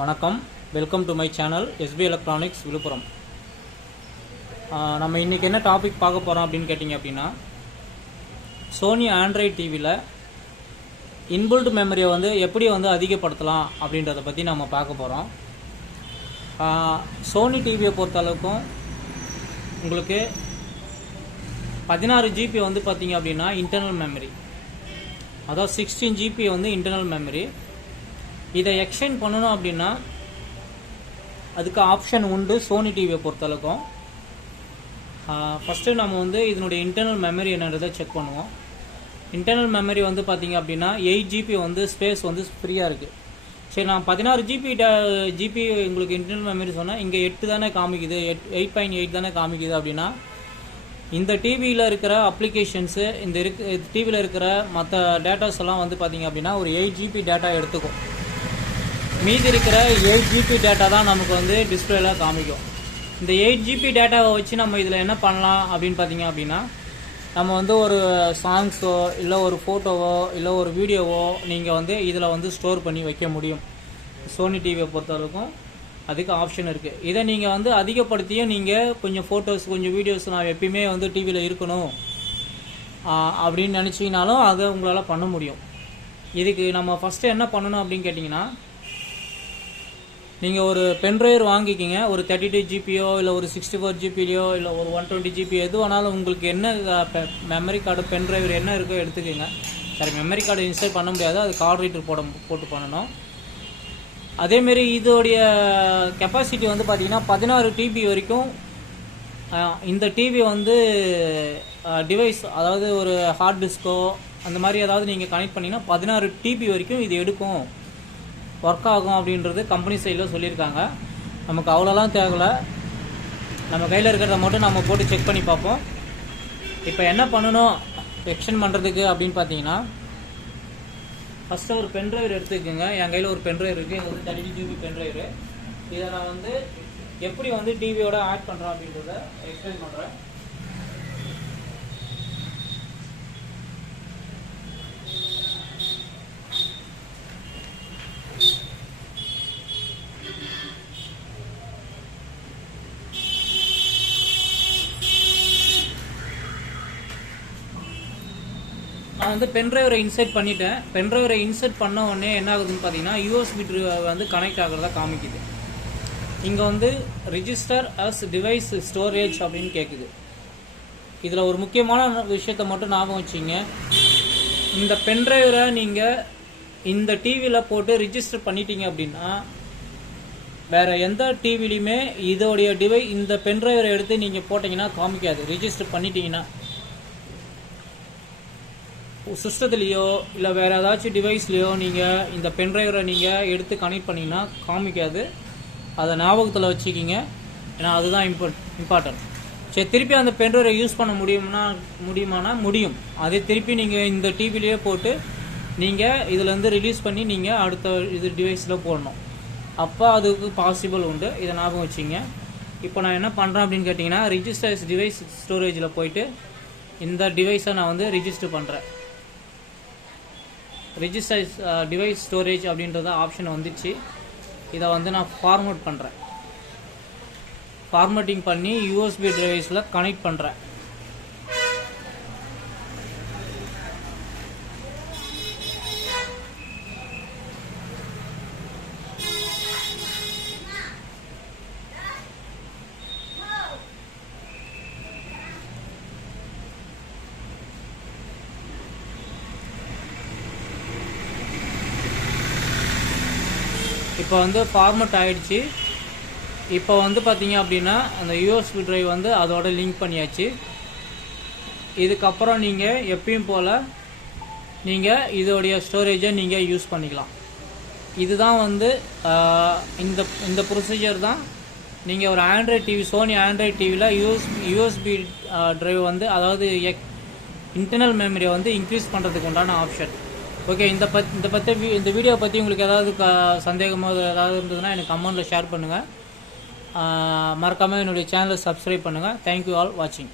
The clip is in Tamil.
வணக்கம், welcome to my channel SP electronics Villupuram. நம்ம இன்றைக்கி என்ன டாபிக் பார்க்க போகிறோம் அப்படின்னு கேட்டிங்க அப்படின்னா, சோனி ஆண்ட்ராய்ட் டிவியில் இன்பில்ட் மெமரியை எப்படி அதிகப்படுத்தலாம் அப்படின்றத பற்றி நம்ம பார்க்க போகிறோம். சோனி டிவியை பொறுத்தளவுக்கும் உங்களுக்கு 16 GB பார்த்தீங்க அப்படின்னா இன்டர்னல் மெமரி, அதாவது 16 GB இன்டர்னல் மெமரி. இதை எக்ஸ்டெண்ட் பண்ணணும் அப்படின்னா அதுக்கு ஆப்ஷன் உண்டு சோனி டிவியை பொறுத்தளவுக்கும். ஃபஸ்ட்டு நம்ம இதனுடைய இன்டர்னல் மெமரி என்னன்றதை செக் பண்ணுவோம். இன்டர்னல் மெமரி பார்த்தீங்க அப்படின்னா 8 GB ஸ்பேஸ் ஃப்ரீயாக இருக்குது. சரி, நான் 16 GB உங்களுக்கு இன்டர்னல் மெமரி சொன்னால் இங்கே 8 தானே காமிக்குது, 8.8 தானே காமிக்குது அப்படின்னா, இந்த டிவியில் இருக்கிற அப்ளிகேஷன்ஸு இந்த டிவியில் இருக்கிற மற்ற டேட்டாஸ் எல்லாம் பார்த்தீங்க அப்படின்னா ஒரு 8 GB டேட்டா எடுத்துக்கும். மீதி இருக்கிற 8 GB டேட்டா தான் நமக்கு டிஸ்பிளேல காமிக்கும். இந்த 8 GB டேட்டாவை வச்சு நம்ம இதில் என்ன பண்ணலாம் அப்படின்னு பார்த்தீங்க அப்படின்னா, நம்ம ஒரு சாங்ஸோ இல்லை ஒரு ஃபோட்டோவோ இல்லை ஒரு வீடியோவோ நீங்கள் இதில் ஸ்டோர் பண்ணி வைக்க முடியும். சோனி டிவியை பொறுத்தவரைக்கும் அதுக்கு ஆப்ஷன் இருக்குது. இதை நீங்கள் அதிகப்படுத்தியும் நீங்கள் கொஞ்சம் ஃபோட்டோஸ் கொஞ்சம் வீடியோஸ் நான் எப்பயுமே டிவியில் இருக்கணும் அப்படின்னு நினச்சிங்கனாலும் அதை உங்களால் பண்ண முடியும். இதுக்கு நம்ம ஃபஸ்ட்டு என்ன பண்ணணும் அப்படின்னு கேட்டிங்கன்னா, நீங்கள் ஒரு பென்ட்ரைவ் வாங்கிக்கிங்க. ஒரு 32 GBயோ இல்லை ஒரு 64 GBலையோ இல்லை ஒரு 120 GB எது வேணாலும் உங்களுக்கு என்ன மெமரி கார்டு பென்ட்ரைவ் என்ன இருக்கோ எடுத்துக்கோங்க. சரி, மெமரி கார்டு இன்ஸ்டால் பண்ண முடியாது, அது கார்டு ரீடர் போட்டு பண்ணணும். அதேமாரி இதோடைய கெப்பாசிட்டி பார்த்தீங்கன்னா 16 TB வரைக்கும் இந்த டிவி டிவைஸ், அதாவது ஒரு ஹார்ட் டிஸ்கோ அந்த மாதிரி ஏதாவது நீங்கள் கனெக்ட் பண்ணிங்கன்னா 16 TB வரைக்கும் இது எடுக்கும், ஒர்க் ஆகும் அப்படின்றது கம்பெனி சைடில் சொல்லியிருக்காங்க. நமக்கு அவ்வளோலாம் தேவையில்லை, நம்ம கையில் இருக்கிறத மட்டும் நம்ம போட்டு செக் பண்ணி பார்ப்போம். இப்போ என்ன பண்ணணும் எக்ஸ்டெண்ட் பண்ணுறதுக்கு அப்படின்னு பார்த்தீங்கன்னா, ஃபஸ்ட்டு ஒரு பென்ட்ரைவ் எடுத்துக்கோங்க. என் கையில் ஒரு பென்ட்ரைவ் இருக்குது, இது 30 GB பென்ட்ரைவ். இதை நான் எப்படி டிவியோட ஆட் பண்ணுறேன் அப்படின்றத எக்ஸ்பிளைன் பண்ணுறேன். நான் பென்ட்ரைவரை இன்சர்ட் பண்ணிட்டேன். பென்ட்ரைவரை இன்சர்ட் பண்ண உடனே என்ன ஆகுதுன்னு பார்த்தீங்கன்னா, யூஎஸ்பி கனெக்ட் ஆகிறதா காமிக்குது. இங்கே ரிஜிஸ்டர் அஸ் டிவைஸ் ஸ்டோரேஜ் அப்படின்னு கேட்குது. இதில் ஒரு முக்கியமான விஷயத்த மட்டும் ஞாபகம் வச்சிங்க. இந்த பென்ட்ரைவரை நீங்கள் இந்த டிவியில் போட்டு ரிஜிஸ்டர் பண்ணிட்டீங்க அப்படின்னா வேறு எந்த டிவிலையுமே இதோடைய இந்த பென்ட்ரைவரை எடுத்து நீங்கள் போட்டிங்கன்னா காமிக்காது. ரிஜிஸ்டர் பண்ணிட்டீங்கன்னா சிஸ்டத்துலேயோ இல்லை வேறு ஏதாச்சும் டிவைஸ்லையோ நீங்கள் இந்த பென்ட்ரைவரை நீங்கள் எடுத்து கனெக்ட் பண்ணிங்கன்னா காமிக்காது. அதை ஞாபகத்தில் வச்சுக்கிங்க, ஏன்னா அதுதான் இம்பார்ட்டன்ட். சரி, திருப்பி அந்த பென்ட்ரைவரை யூஸ் பண்ண முடியுமானா முடியும். அதே திருப்பி நீங்கள் இந்த டிவிலேயே போட்டு நீங்கள் இதிலேருந்து ரிலீஸ் பண்ணி நீங்கள் அடுத்த இது டிவைஸில் போடணும். அப்போ அதுக்கு பாசிபிள் உண்டு, இதை ஞாபகம் வச்சுங்க. இப்போ நான் என்ன பண்ணுறேன் அப்படின்னு கேட்டிங்கன்னா, ரிஜிஸ்டர்ஸ் டிவைஸ் ஸ்டோரேஜில் போயிட்டு இந்த டிவைஸை நான் ரிஜிஸ்டர் பண்ணுறேன். ரிஜிஸ்டர்ஸ் டிவைஸ் ஸ்டோரேஜ் அப்படின்றத ஆப்ஷன் வந்துச்சு. இதை நான் ஃபார்மேட் பண்ணுறேன். ஃபார்மேட்டிங் பண்ணி யூஎஸ்பி டிவைஸில் கனெக்ட் பண்ணுறேன். இப்போ ஃபார்மேட் ஆகிடுச்சு. இப்போ பார்த்தீங்க அப்படின்னா அந்த யூஎஸ்பி டிரைவ் அதோட லிங்க் பண்ணியாச்சு. இதுக்கப்புறம் நீங்கள் எப்பயும் போல் நீங்கள் இதோடைய ஸ்டோரேஜை நீங்கள் யூஸ் பண்ணிக்கலாம். இதுதான் இந்த ப்ரொசீஜர் தான் நீங்கள் ஒரு ஆண்ட்ராய்ட் டிவி, சோனி ஆண்ட்ராய்ட் டிவியில் யூஎஸ்பி டிரைவ் அதாவது இன்டர்னல் மெமரியை இன்க்ரீஸ் பண்ணுறதுக்கு உண்டான ஆப்ஷன். ஓகே, இந்த வீடியோ பற்றி உங்களுக்கு ஏதாவது சந்தேகமோ ஏதாவது இருந்ததுன்னா எனக்கு கமெண்ட்டில் ஷேர் பண்ணுங்கள். மறக்காமல் என்னுடைய சேனலை சப்ஸ்கிரைப் பண்ணுங்கள். தேங்க்யூ ஆல் வாட்சிங்.